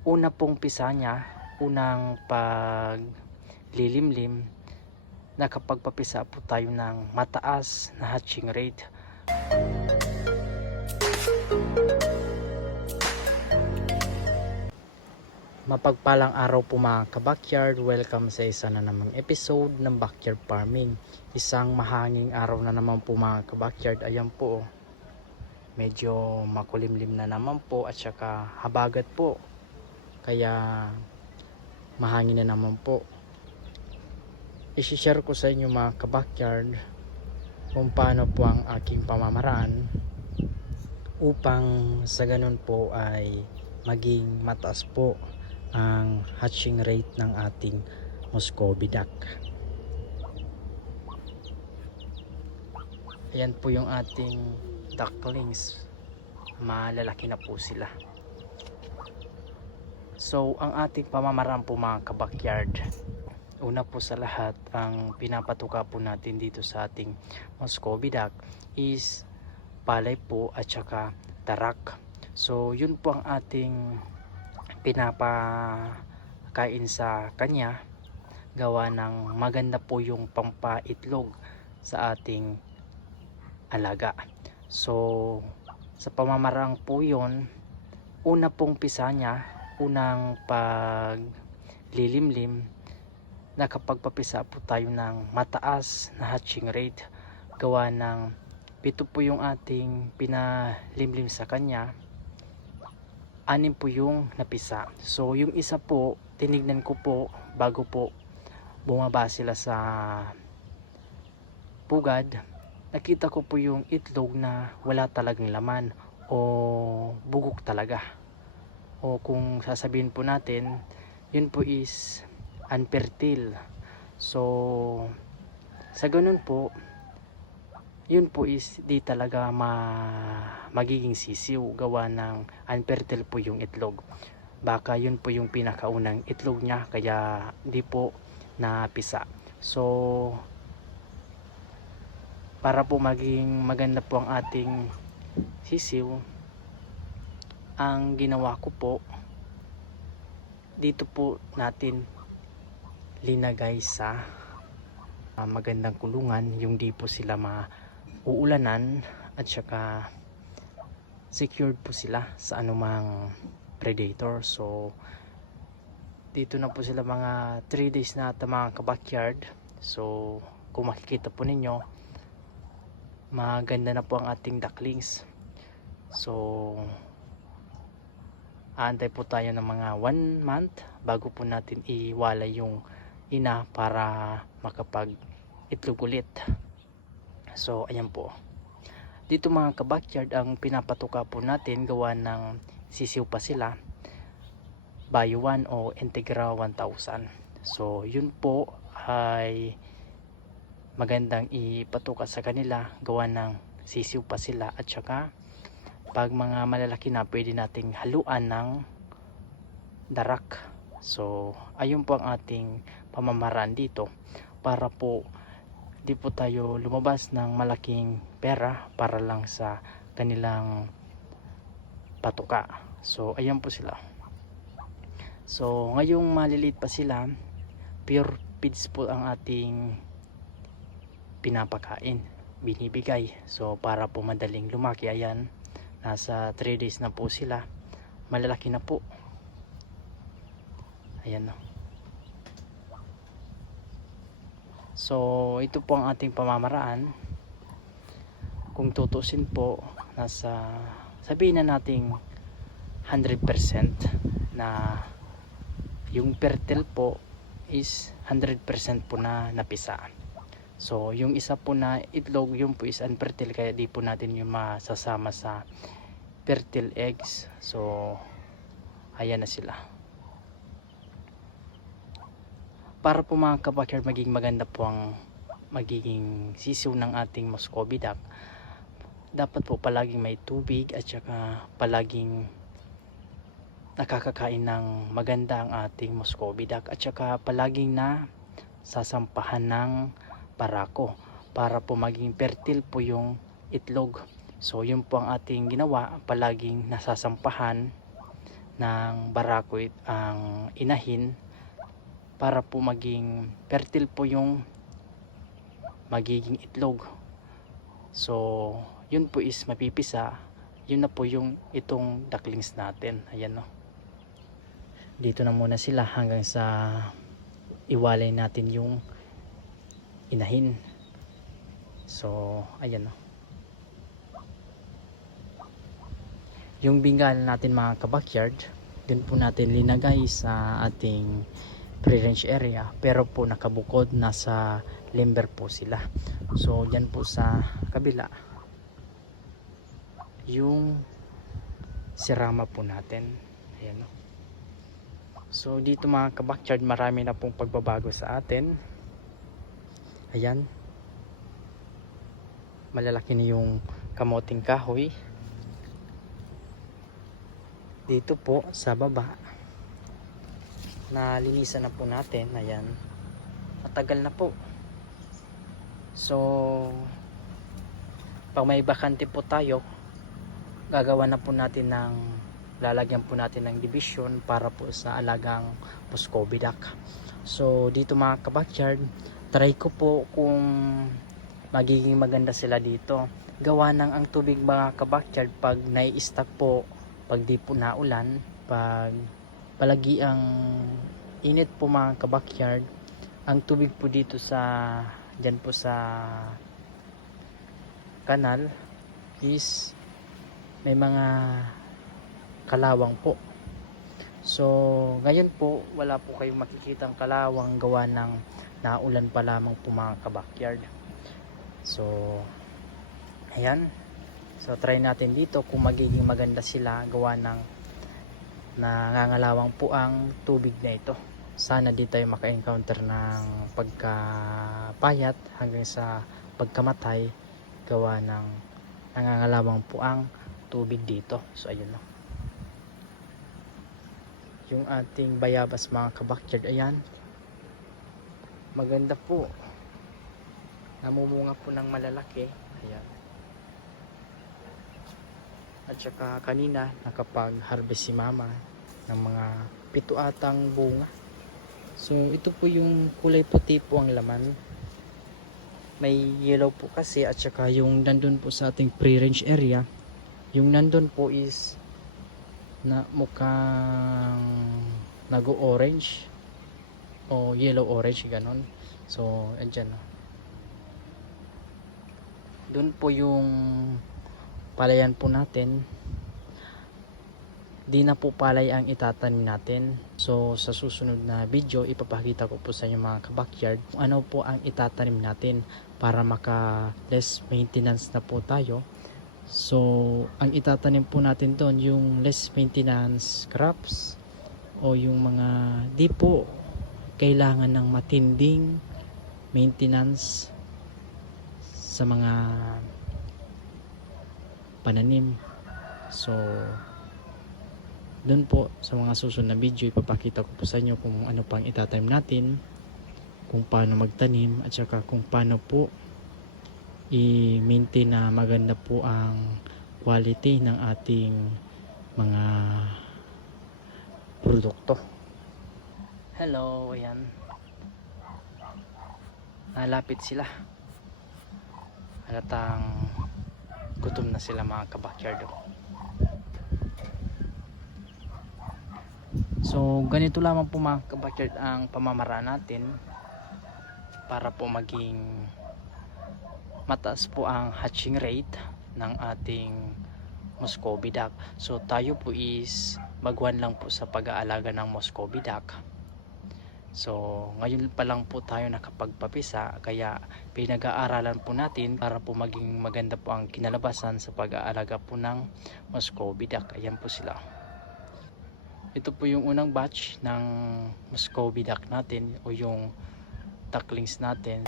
Una pong pisa niya, unang paglilimlim, nakapagpapisa po tayo ng mataas na hatching rate. Mapagpalang araw po mga ka-backyard, welcome sa isa na namang episode ng Backyard Farming. Isang mahanging araw na naman po mga ka-backyard. Ayan po, medyo makulimlim na naman po at saka habagat po, kaya mahangin na naman po. I-share ko sa inyo mga ka-backyard kung paano po ang aking pamamaraan upang sa ganun po ay maging mataas po ang hatching rate ng ating Muscovy duck. Ayan po yung ating ducklings, malalaki na po sila. So ang ating pamamaraan po mga ka-backyard, una po sa lahat, ang pinapatuka po natin dito sa ating Muscovy duck is palay po at saka tarak. So yun po ang ating pinapakain sa kanya, gawa ng maganda po yung pampaitlog sa ating alaga. So sa pamamaraan po yun, una pong pisa niya, unang paglilimlim, nakapagpapisa po tayo ng mataas na hatching rate, gawa ng 7 po yung ating pinalimlim sa kanya, 6 po yung napisa. So yung isa po, tinignan ko po bago po bumaba sila sa pugad, nakita ko po yung itlog na wala talagang laman o bugok talaga, o kung sasabihin po natin, yun po is unfertile. So sa ganun po, yun po is di talaga magiging sisiw, gawa ng unfertile po yung itlog. Baka yun po yung pinakaunang itlog niya, kaya di po napisa. So para po maging maganda po ang ating sisiw, ang ginawa ko po, dito po natin linagay sa magandang kulungan, yung di po sila mauulanan at saka secured po sila sa anumang predator. So dito na po sila mga 3 days na ata mga ka-backyard. So kung makikita po ninyo, maganda na po ang ating ducklings. So aantay po tayo ng mga 1 month bago po natin iwalay yung ina para makapag itlog ulit. So ayan po, dito mga ka-backyard, ang pinapatuka po natin, gawa ng sisiw pa sila, Bayuan o Integra 1000. So yun po ay magandang ipatuka sa kanila, gawa ng sisiw pa sila, at saka pag mga malalaki na, pwede nating haluan ng darak. So ayun po ang ating pamamaraan dito, para po di po tayo lumabas ng malaking pera para lang sa kanilang patuka. So ayan po sila. So ngayong maliliit pa sila, pure feeds po ang ating pinapakain, binibigay. So para po madaling lumaki, ayan, nasa 3 days na po sila, malalaki na po. Ayan, no. So ito po ang ating pamamaraan. Kung tutusin po, nasa, sabihin na nating 100% na yung fertile po is 100% po na napisa. So yung isa po na itlog, yung po is unfertile, kaya di po natin yung masasama sa fertile eggs. So ayan na sila. Para po mga ka-backyard, maging maganda po ang magiging sisiw ng ating Muscovy duck, dapat po palaging may tubig at saka palaging nakakakain ng maganda ang ating Muscovy duck, at saka palaging na sasampahan ng barako para po maging fertile po yung itlog. So yun po ang ating ginawa, palaging nasasampahan ng barako ang inahin para po maging fertile po yung magiging itlog. So yun po is mapipisa, yun na po yung itong ducklings natin. Ayan, no, dito na muna sila hanggang sa iwalay natin yung inahin. So ayan, no, yung bingala natin mga kabakyard, dun po natin linagay sa ating pre-range area, pero po nakabukod, nasa limber po sila. So dyan po sa kabila yung sirama po natin. Ayan, no? So dito mga kabakyard, marami na pong pagbabago sa atin. Ayan, malalaki na yung kamoting kahoy. Dito po sa baba, nalinisan na po natin. Ayan, matagal na po. So pag may bakante po tayo, gagawa na po natin ng, lalagyan po natin ng division para po sa alagang Muscovy duck. So dito mga kabakyard, try ko po kung magiging maganda sila dito. Gawa ng ang tubig mga kabakyard, pag nai-stack po, pag di po naulan, pag palagi ang init po mga kabakyard, ang tubig po dito sa, dyan po sa kanal is may mga kalawang po. So ngayon po wala po kayong makikitang kalawang, gawa ng naulan pa lamang po mga kabakyard. So ayan, so try natin dito kung magiging maganda sila, gawa ng nangangalawang po ang tubig na ito. Sana di tayo maka-encounter ng pagkapayat hanggang sa pagkamatay, gawa ng nangangalawang po ang tubig dito. So ayun, no, yung ating bayabas mga kabakyard, ayan, maganda po, namumunga po ng malalaki. Ayan, at saka kanina nakapag harvest si mama ng mga 7 atang bunga. So ito po yung kulay puti po ang laman, may yellow po kasi, at saka yung nandun po sa ating pre-range area, yung nandun po is na mukhang nag-orange o yellow orange, ganon. So andyan, no, dun po yung palayan po natin. Di na po palay ang itatanim natin. So sa susunod na video, ipapakita ko po sa inyo mga kabakyard kung ano po ang itatanim natin para maka less maintenance na po tayo. So ang itatanim po natin doon, yung less maintenance crops, o yung mga di po kailangan ng matinding maintenance sa mga pananim. So doon po sa mga susunod na video, ipapakita ko po sa inyo kung ano pang itatanim natin, kung paano magtanim, at saka kung paano po i-maintain na maganda po ang quality ng ating mga produkto. Hello, ayan, nalapit sila, halatang gutom na sila mga kabakyard. So ganito lamang po mga kabakyard ang pamamaraan natin para po maging mataas po ang hatching rate ng ating Muscovy duck. So tayo po is baguhan lang po sa pag-aalaga ng Muscovy duck. So ngayon pa lang po tayo nakapagpapisa, kaya pinag-aaralan po natin para po maging maganda po ang kinalabasan sa pag-aalaga po ng Muscovy duck. Ayan po sila. Ito po yung unang batch ng Muscovy duck natin, o yung ducklings natin.